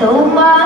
তোমার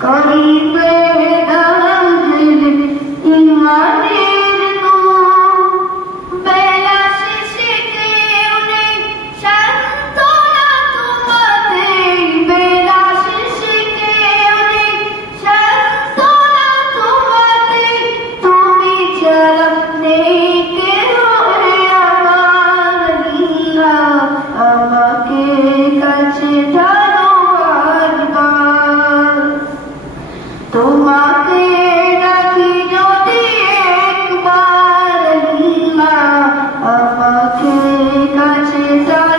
Karimbe Marches